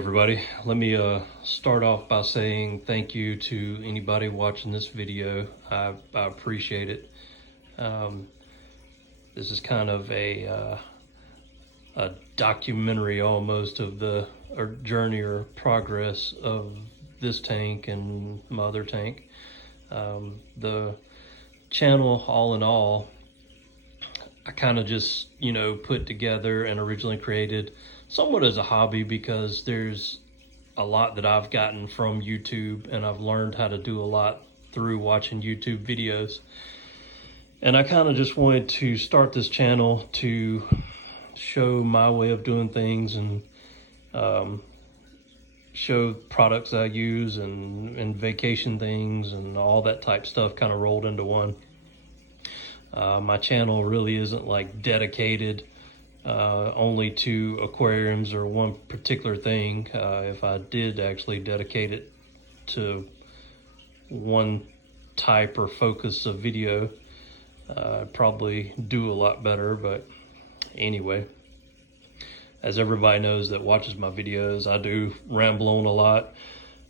everybody. Let me start off by saying thank you to anybody watching this video. I appreciate it. This is kind of a documentary almost of the journey or progress of this tank and my other tank. The channel, all in all, I kind of just, put together and originally created somewhat as a hobby, because there's a lot that I've gotten from YouTube, and I've learned how to do a lot through watching YouTube videos. And I kind of just wanted to start this channel to show my way of doing things, and show products I use and vacation things and all that type stuff kind of rolled into one. My channel really isn't like dedicated only to aquariums or one particular thing. If I did actually dedicate it to one type or focus of video, I'd probably do a lot better. But anyway, as everybody knows that watches my videos, I do ramble on a lot.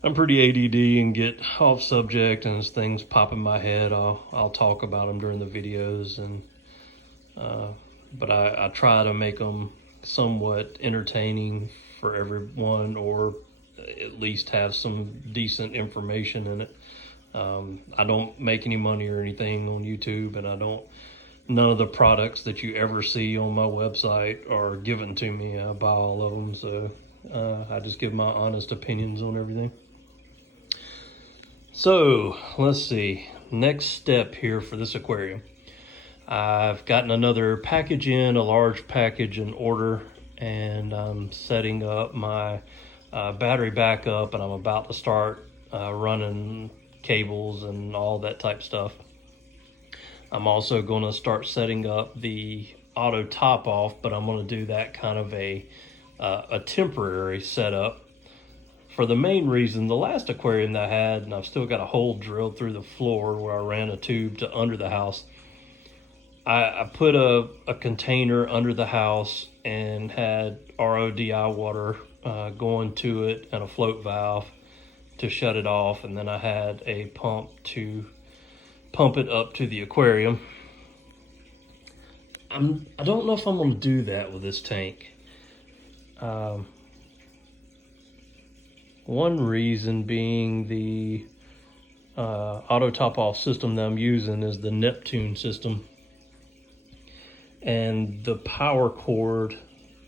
I'm pretty ADD and get off subject, and as things pop in my head, I'll talk about them during the videos. And but I try to make them somewhat entertaining for everyone, or at least have some decent information in it. I don't make any money or anything on YouTube, and none of the products that you ever see on my website are given to me. I buy all of them, so I just give my honest opinions on everything. So let's see, next step here for this aquarium. I've gotten another package in, a large package in order, and I'm setting up my battery backup, and I'm about to start running cables and all that type stuff. I'm also going to start setting up the auto top off, but I'm going to do that kind of a temporary setup. For the main reason, the last aquarium that I had, and I've still got a hole drilled through the floor where I ran a tube to under the house. I put a container under the house and had RODI water going to it, and a float valve to shut it off, and then I had a pump to pump it up to the aquarium. I don't know if I'm going to do that with this tank. One reason being the auto top off system that I'm using is the Neptune system, and the power cord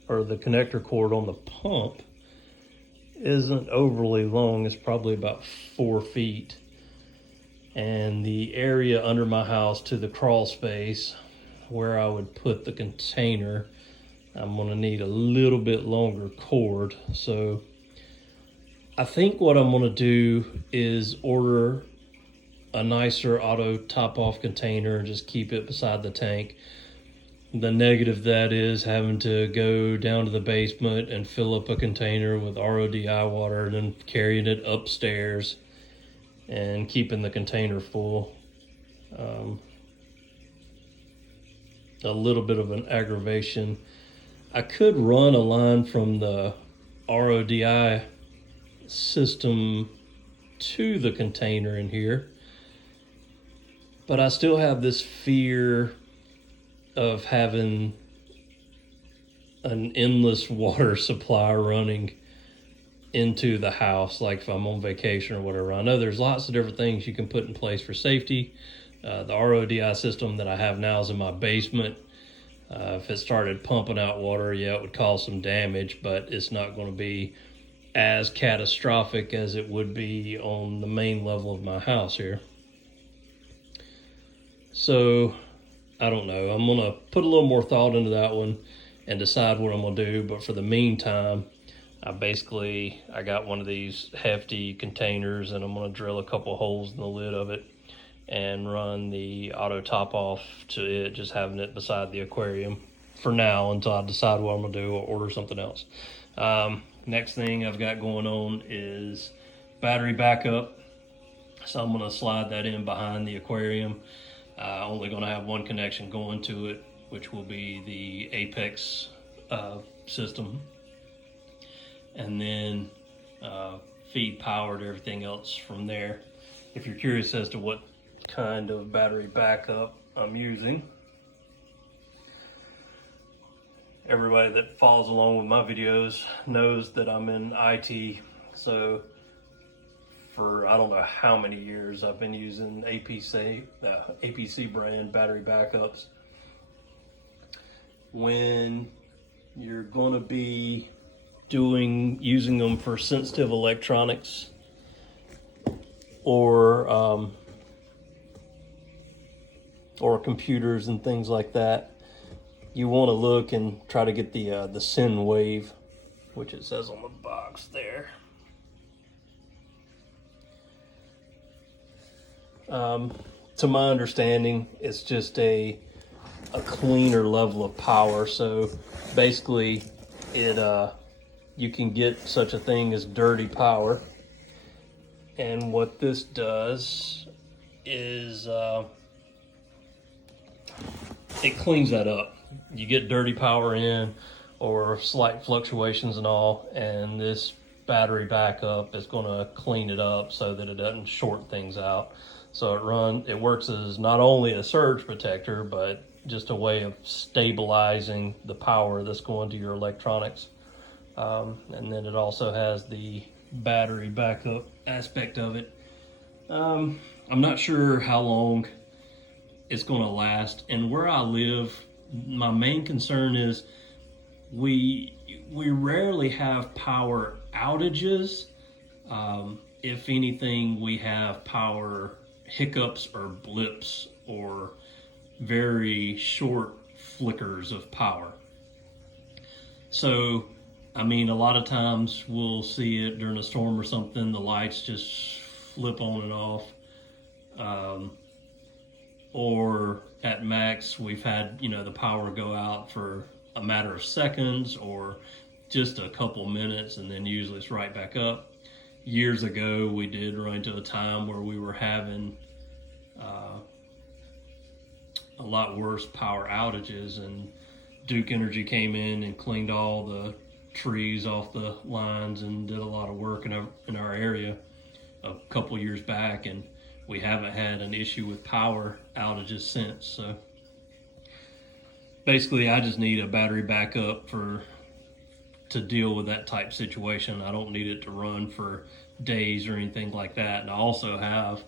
or the connector cord on the pump isn't overly long. It's probably about 4 feet, and the area under my house to the crawl space where I would put the container, I'm going to need a little bit longer cord. So I think what I'm going to do is order a nicer auto top off container and just keep it beside the tank. The negative of that is having to go down to the basement and fill up a container with RODI water, and then carrying it upstairs and keeping the container full. A little bit of an aggravation. I could run a line from the RODI system to the container in here, but I still have this fear of having an endless water supply running into the house, like if I'm on vacation or whatever. I know there's lots of different things you can put in place for safety. The RODI system that I have now is in my basement. If it started pumping out water, yeah, it would cause some damage, but it's not going to be as catastrophic as it would be on the main level of my house here. So I don't know. I'm going to put a little more thought into that one and decide what I'm going to do. But for the meantime, I got one of these hefty containers, and I'm going to drill a couple holes in the lid of it and run the auto top off to it, just having it beside the aquarium for now until I decide what I'm going to do or order something else. Next thing I've got going on is battery backup. So I'm going to slide that in behind the aquarium. Only going to have one connection going to it, which will be the Apex system. and then feed power to everything else from there. If you're curious as to what kind of battery backup I'm using, everybody that follows along with my videos knows that I'm in IT, so for I don't know how many years I've been using APC brand battery backups. When you're going to be using them for sensitive electronics or computers and things like that, you want to look and try to get the sine wave, which it says on the box there. To my understanding, it's just a cleaner level of power. So basically, you can get such a thing as dirty power, and what this does is it cleans that up. You get dirty power in or slight fluctuations and all, and this battery backup is going to clean it up so that it doesn't short things out. So it works as not only a surge protector, but just a way of stabilizing the power that's going to your electronics. And then it also has the battery backup aspect of it. I'm not sure how long it's going to last, and where I live, my main concern is we rarely have power outages. If anything, we have power hiccups or blips or very short flickers of power. So I mean, a lot of times we'll see it during a storm or something, the lights just flip on and off. Or at max, we've had, the power go out for a matter of seconds or just a couple minutes, and then usually it's right back up. Years ago, we did run into a time where we were having a lot worse power outages, and Duke Energy came in and cleaned all the trees off the lines and did a lot of work in our area a couple years back, and we haven't had an issue with power outages since. So basically, I just need a battery backup to deal with that type situation. I don't need it to run for days or anything like that. And I also have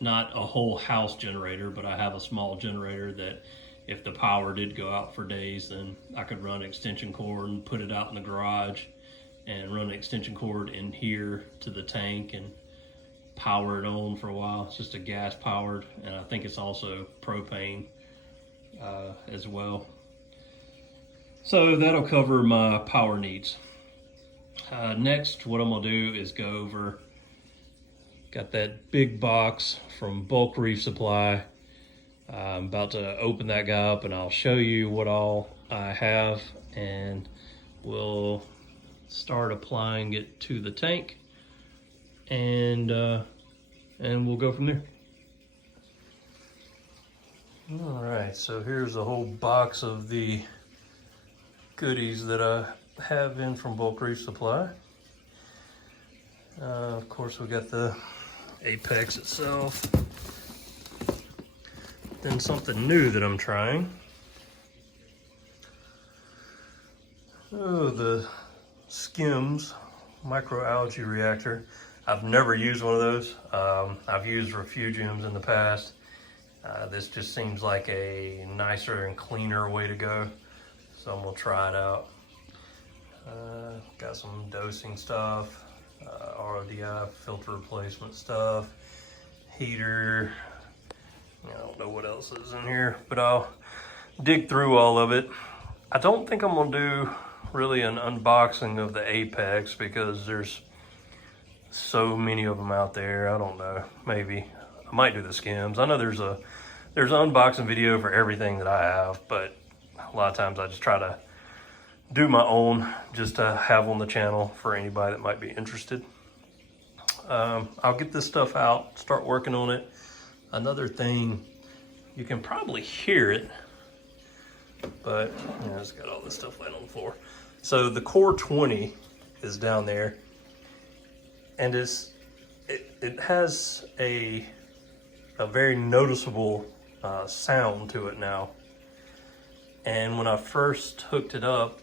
not a whole house generator, but I have a small generator that if the power did go out for days, then I could run an extension cord and put it out in the garage and run an extension cord in here to the tank and power it on for a while. It's just a gas powered, and I think it's also propane as well. So that'll cover my power needs. Next, what I'm gonna do is go over, got that big box from Bulk Reef Supply. I'm about to open that guy up and I'll show you what all I have, and we'll start applying it to the tank, and we'll go from there. All right, so here's a whole box of the goodies that I have in from Bulk Reef Supply. Of course, we got the Apex itself. Then something new that I'm trying. Oh, the Skims microalgae reactor. I've never used one of those. I've used refugiums in the past. This just seems like a nicer and cleaner way to go. So I'm gonna try it out. Got some dosing stuff, RODI filter replacement stuff, heater. I don't know what else is in here, but I'll dig through all of it. I don't think I'm gonna do really an unboxing of the Apex because there's so many of them out there. I don't know, maybe I might do the Skims. I know there's an unboxing video for everything that I have, but a lot of times I just try to do my own just to have on the channel for anybody that might be interested. I'll get this stuff out, start working on it. Another thing, you can probably hear it, but it's got all this stuff laying on the floor. So the core 20 is down there, and it has a very noticeable sound to it now. And when I first hooked it up,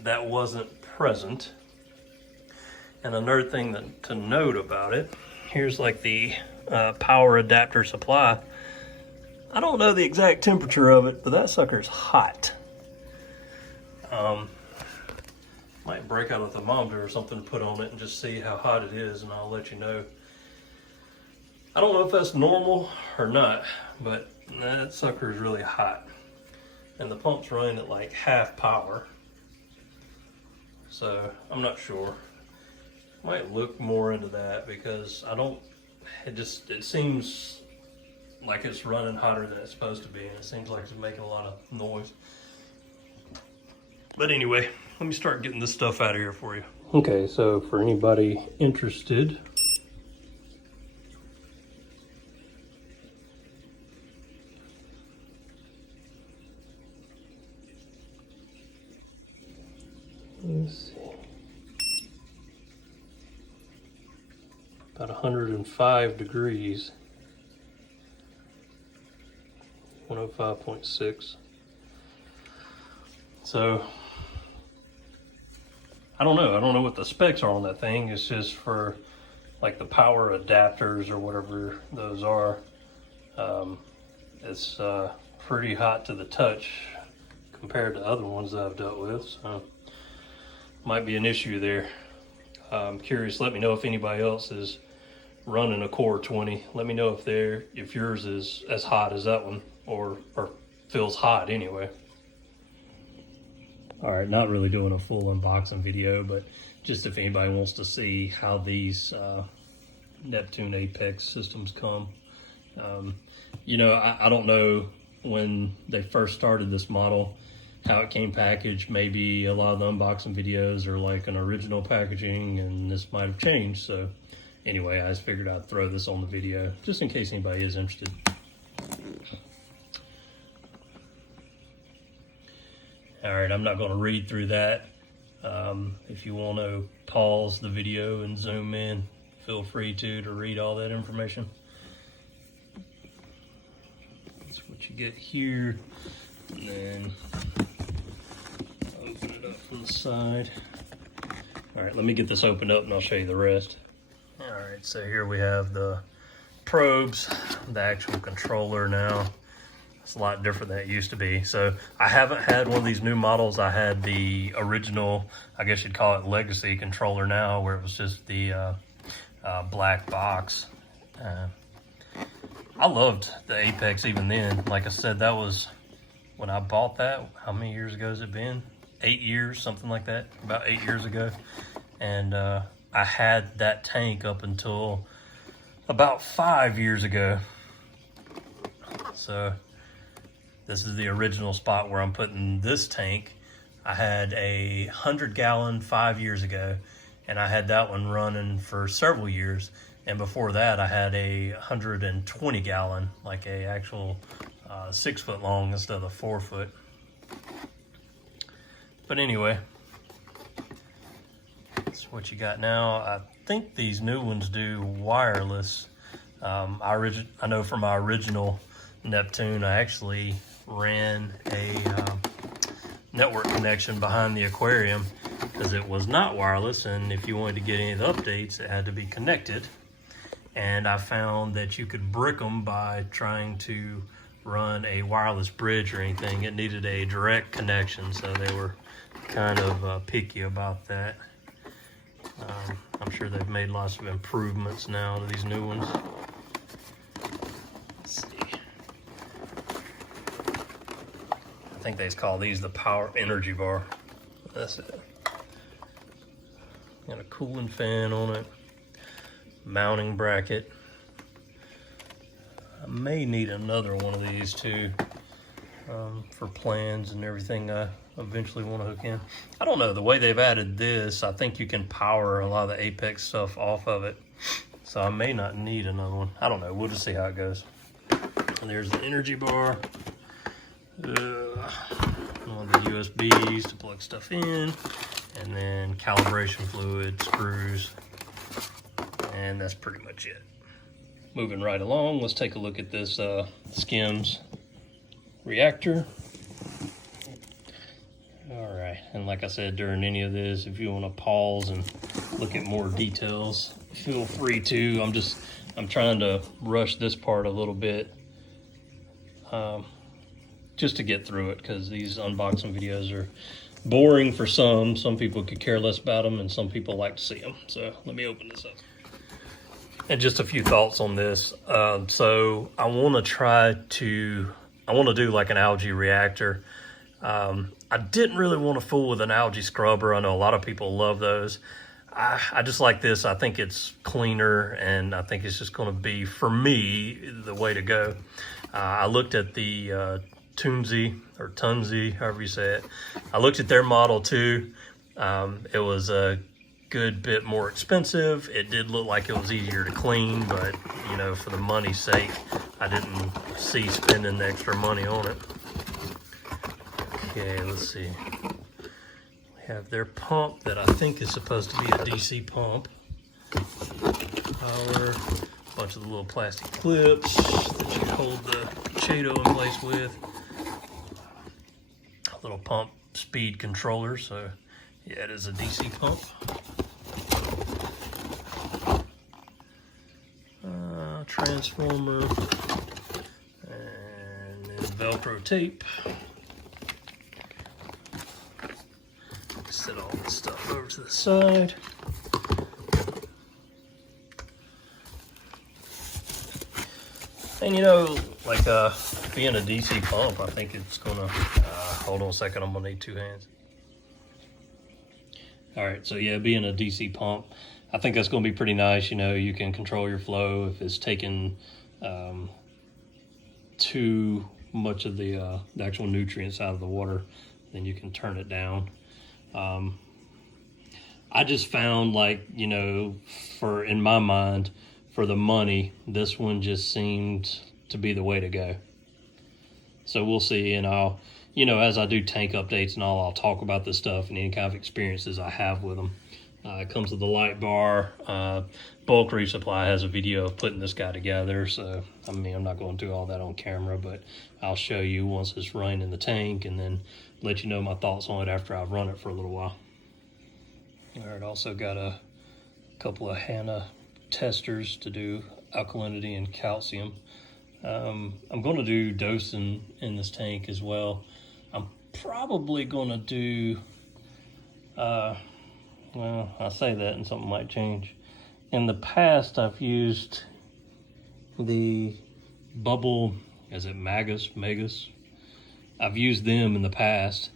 that wasn't present. And another thing to note about it, here's like the power adapter supply. I don't know the exact temperature of it, but that sucker's hot. Might break out a thermometer or something to put on it and just see how hot it is, and I'll let you know. I don't know if that's normal or not, but that sucker is really hot. And the pump's running at like half power. So I'm not sure. Might look more into that because it seems like it's running hotter than it's supposed to be, and it seems like it's making a lot of noise. But anyway, let me start getting this stuff out of here for you. Okay, so for anybody interested, let's see, about 105 degrees, 105.6. So I don't know what the specs are on that thing. It's just for like the power adapters or whatever those are. It's pretty hot to the touch compared to other ones that I've dealt with, so might be an issue there. I'm curious, let me know if anybody else is running a core 20. Let me know if yours is as hot as that one, or feels hot anyway. All right, not really doing a full unboxing video, but just if anybody wants to see how these Neptune Apex systems come. You know, I don't know when they first started this model, how it came packaged. Maybe a lot of the unboxing videos are like an original packaging, and this might have changed. So anyway, I just figured I'd throw this on the video just in case anybody is interested. All right, I'm not going to read through that. If you want to pause the video and zoom in, feel free to read all that information. That's what you get here. And then open it up from the side. All right, let me get this opened up and I'll show you the rest. All right, so here we have the probes, the actual controller now. It's a lot different than it used to be. So I haven't had one of these new models. I had the original, I guess you'd call it legacy controller now, where it was just the black box. I loved the Apex even then. Like I said, that was when I bought that. How many years ago has it been? 8 years, something like that, about 8 years ago. And I had that tank up until about 5 years ago. So this is the original spot where I'm putting this tank. I had a 100-gallon 5 years ago, and I had that one running for several years. And before that, I had a 120-gallon, like a actual 6 foot long instead of the 4 foot. But anyway, that's what you got now. I think these new ones do wireless. I know from my original Neptune, I actually ran a network connection behind the aquarium because it was not wireless, and if you wanted to get any of the updates, it had to be connected. And I found that you could brick them by trying to run a wireless bridge or anything. It needed a direct connection, so they were kind of picky about that. I'm sure they've made lots of improvements now to these new ones. Let's see. I think they call these the power energy bar. That's it. Got a cooling fan on it. Mounting bracket. I may need another one of these too, for plans and everything I eventually want to hook in. I don't know, the way they've added this, I think you can power a lot of the Apex stuff off of it. So I may not need another one. I don't know, we'll just see how it goes. And there's the energy bar. one of the USBs to plug stuff in, and then calibration fluid, screws, and that's pretty much it. Moving right along, let's take a look at this Skims reactor. All right, and like I said, during any of this, if you want to pause and look at more details, feel free to. I'm trying to rush this part a little bit, just to get through it, because these unboxing videos are boring for some. Some people could care less about them, and some people like to see them. So let me open this up. And just a few thoughts on this. So I want to do like an algae reactor. I didn't really want to fool with an algae scrubber. I know a lot of people love those. I just like this. I think it's cleaner, and I think it's just going to be, for me, the way to go. I looked at the Tunzi, or Tunzi, however you say it. I looked at their Model 2. It was a good bit more expensive. It did look like it was easier to clean, but you know, for the money's sake, I didn't see spending the extra money on it. Okay, let's see. We have their pump that I think is supposed to be a DC pump. Power, a bunch of the little plastic clips that you hold the Chaeto in place with. A little pump speed controller, so yeah, it is a DC pump. Transformer, and then Velcro tape. Set all this stuff over to the side. And you know, like being a DC pump, I think it's gonna, hold on a second, I'm gonna need two hands. All right, so yeah, being a DC pump, I think that's going to be pretty nice. You know, you can control your flow. If it's taking too much of the actual nutrients out of the water, then you can turn it down. I just found, like, you know, in my mind, for the money, this one just seemed to be the way to go. So we'll see, and I'll, you know, as I do tank updates and all, I'll talk about this stuff and any kind of experiences I have with them. It comes with the light bar. Bulk Resupply has a video of putting this guy together, so I mean, I'm not going to do all that on camera, but I'll show you once it's running in the tank, and then let you know my thoughts on it after I've run it for a little while. All right, also got a couple of HANA testers to do alkalinity and calcium. I'm going to do dosing in this tank as well. I'm probably going to do, well, I say that and something might change. In the past, I've used the bubble, is it Magus? I've used them in the past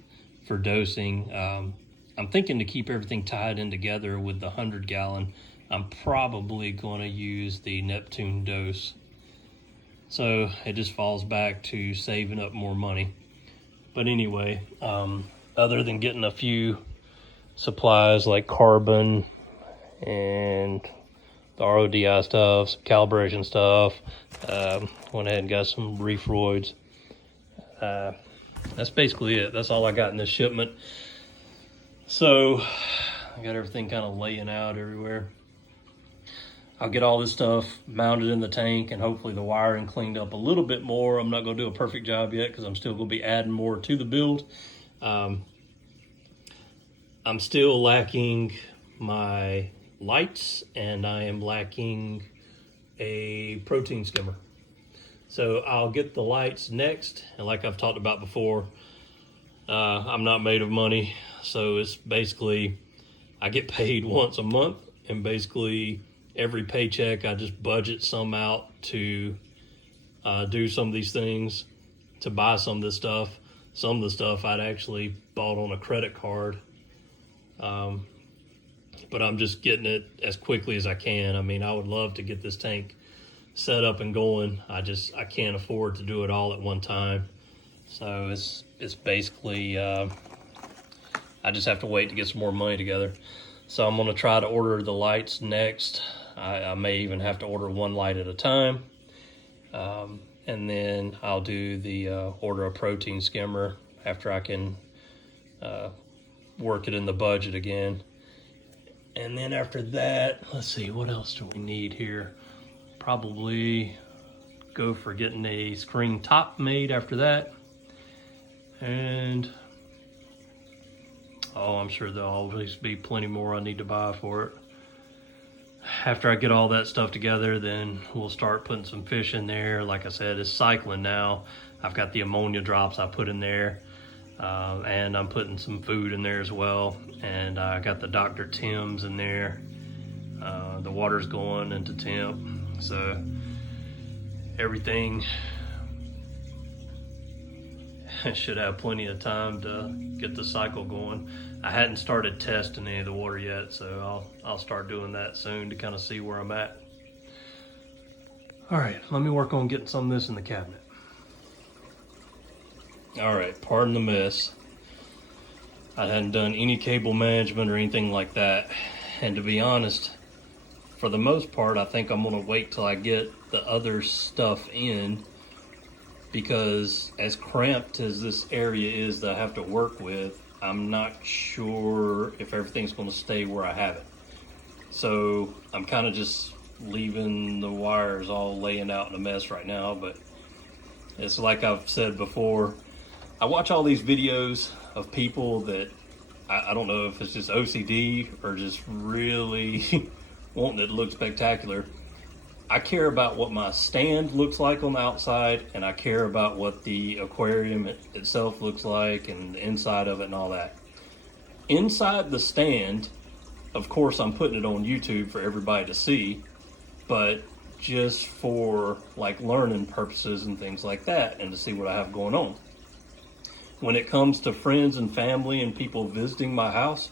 for dosing. I'm thinking to keep everything tied in together with the 100 gallon, I'm probably going to use the Neptune dose. So it just falls back to saving up more money. But anyway, other than getting a few supplies like carbon and the RODI stuff, some calibration stuff, went ahead and got some Reefroids. That's basically it. That's all I got in this shipment. So I got everything kind of laying out everywhere. I'll get all this stuff mounted in the tank and hopefully the wiring cleaned up a little bit more. I'm not going to do a perfect job yet because I'm still going to be adding more to the build. I'm still lacking my lights, and I am lacking a protein skimmer. So I'll get the lights next, and like I've talked about before, I'm not made of money, so it's basically I get paid once a month, and basically every paycheck I just budget some out to do some of these things, to buy some of this stuff. Some of the stuff I'd actually bought on a credit card, but I'm just getting it as quickly as I can. I mean, I would love to get this tank set up and going. I can't afford to do it all at one time. So it's basically, I just have to wait to get some more money together. So I'm gonna try to order the lights next. I may even have to order one light at a time. And then I'll do the order a protein skimmer after I can work it in the budget again. And then after that, let's see, what else do we need here? Probably go for getting a screen top made after that. And oh, I'm sure there'll always be plenty more I need to buy for it. After I get all that stuff together, then we'll start putting some fish in there. Like I said, it's cycling now. I've got the ammonia drops I put in there, and I'm putting some food in there as well. And I got the Dr. Tim's in there. The water's going into temp, so everything should have plenty of time to get the cycle going. I hadn't started testing any of the water yet, so I'll start doing that soon to kind of see where I'm at. All right, let me work on getting some of this in the cabinet. All right, pardon the mess. I hadn't done any cable management or anything like that, and to be honest, for the most part, I think I'm gonna wait till I get the other stuff in, because as cramped as this area is that I have to work with, I'm not sure if everything's going to stay where I have it. So I'm kind of just leaving the wires all laying out in a mess right now. But it's like I've said before, I watch all these videos of people that I don't know if it's just OCD or just really wanting it to look spectacular. I care about what my stand looks like on the outside, and I care about what the aquarium itself looks like and the inside of it and all that. Inside the stand, of course, I'm putting it on YouTube for everybody to see, but just for like learning purposes and things like that, and to see what I have going on. When it comes to friends and family and people visiting my house,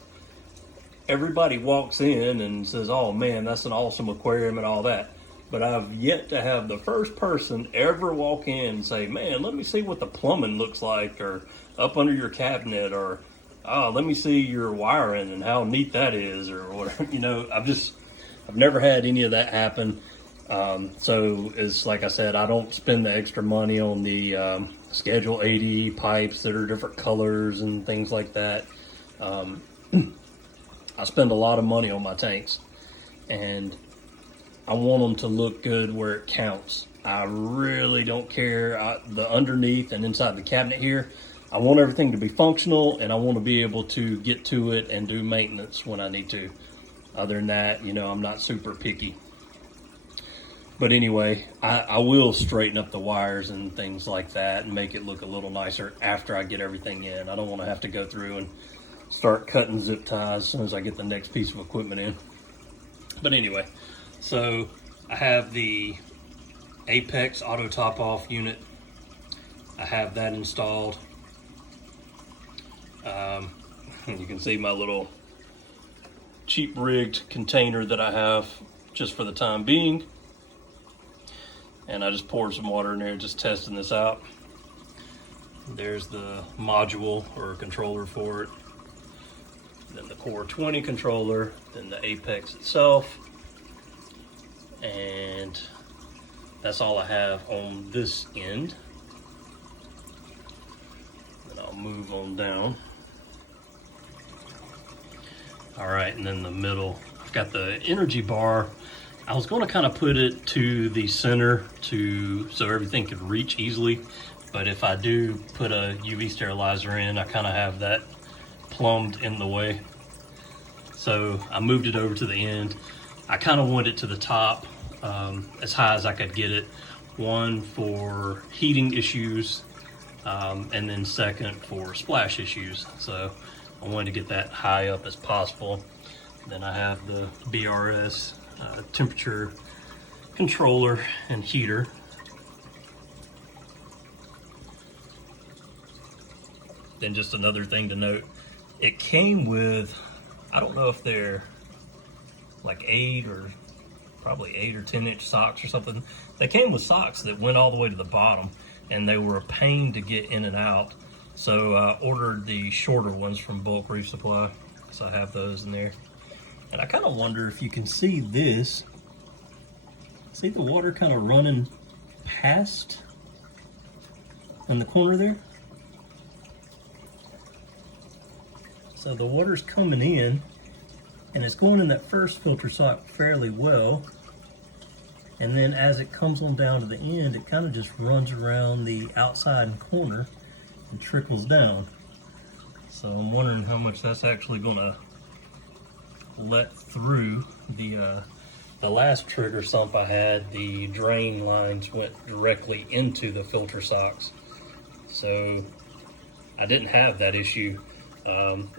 everybody walks in and says, "Oh man, that's an awesome aquarium," and all that. But I've yet to have the first person ever walk in and say, "Man, let me see what the plumbing looks like," or "up under your cabinet," or "Oh, let me see your wiring and how neat that is," or whatever. You know, I've never had any of that happen. So it's like I said, I don't spend the extra money on the Schedule 80 pipes that are different colors and things like that. I spend a lot of money on my tanks, and I want them to look good where it counts. I really don't care. The underneath and inside the cabinet here, I want everything to be functional, and I want to be able to get to it and do maintenance when I need to. Other than that, you know, I'm not super picky. But anyway, I will straighten up the wires and things like that and make it look a little nicer after I get everything in. I don't want to have to go through and start cutting zip ties as soon as I get the next piece of equipment in. But anyway, so I have the Apex auto top off unit. I have that installed. You can see my little cheap rigged container that I have just for the time being. And I just poured some water in there, just testing this out. There's the module or controller for it. Then the Core 20 controller, then the Apex itself. And that's all I have on this end. Then I'll move on down. All right, and then the middle, I've got the energy bar. I was going to kind of put it to the center so everything could reach easily, but if I do put a UV sterilizer in, I kind of have that plumbed in the way. So I moved it over to the end. I kind of want it to the top, as high as I could get it. One for heating issues, and then second for splash issues. So I wanted to get that high up as possible. Then I have the BRS temperature controller and heater. Then just another thing to note, it came with, I don't know if they're like 8 or 10-inch socks or something. They came with socks that went all the way to the bottom, and they were a pain to get in and out. So I ordered the shorter ones from Bulk Reef Supply. So I have those in there. And I kind of wonder if you can see this. See the water kind of running past in the corner there? So the water's coming in, and it's going in that first filter sock fairly well. And then as it comes on down to the end, it kind of just runs around the outside corner and trickles down. So I'm wondering how much that's actually gonna let through. The last trigger sump I had, the drain lines went directly into the filter socks. So I didn't have that issue.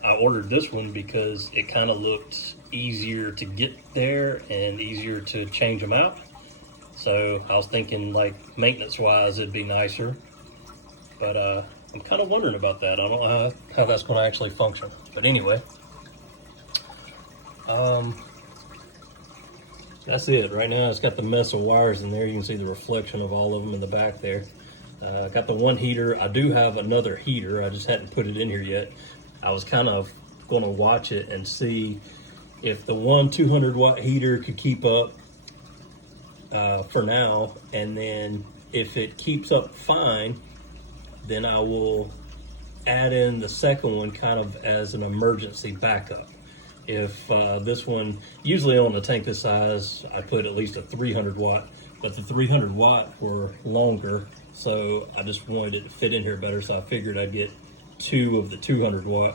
I ordered this one because it kind of looked easier to get there and easier to change them out. So I was thinking, like, maintenance wise it'd be nicer, but I'm kind of wondering about that. I don't know how that's going to actually function, but anyway, that's it. Right now it's got the mess of wires in there. You can see the reflection of all of them in the back there. Got the one heater. I do have another heater, I just hadn't put it in here yet. I was kind of going to watch it and see if the one 200-watt heater could keep up for now, and then if it keeps up fine, then I will add in the second one kind of as an emergency backup. If this one, usually on a tank this size, I put at least a 300-watt, but the 300-watt were longer, so I just wanted it to fit in here better, so I figured I'd get 2 of the 200-watt.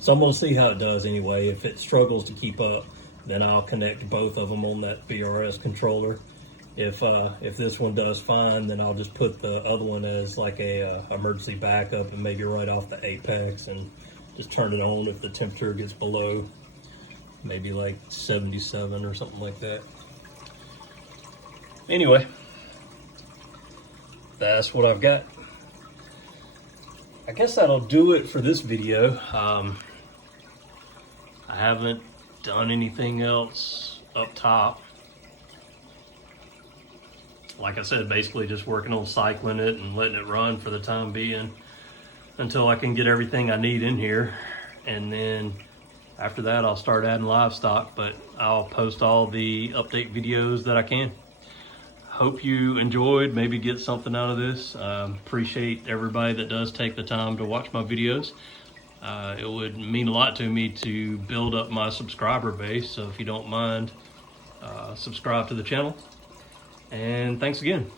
So I'm going to see how it does anyway. If it struggles to keep up, then I'll connect both of them on that VRS controller. If this one does fine, then I'll just put the other one as like a emergency backup, and maybe right off the apex, and just turn it on if the temperature gets below maybe like 77 or something like that. Anyway, that's what I've got. I guess that'll do it for this video. I haven't done anything else up top. Like I said, basically just working on cycling it and letting it run for the time being until I can get everything I need in here. And then after that, I'll start adding livestock, but I'll post all the update videos that I can. Hope you enjoyed, maybe get something out of this. Appreciate everybody that does take the time to watch my videos. It would mean a lot to me to build up my subscriber base, so if you don't mind, subscribe to the channel. And thanks again.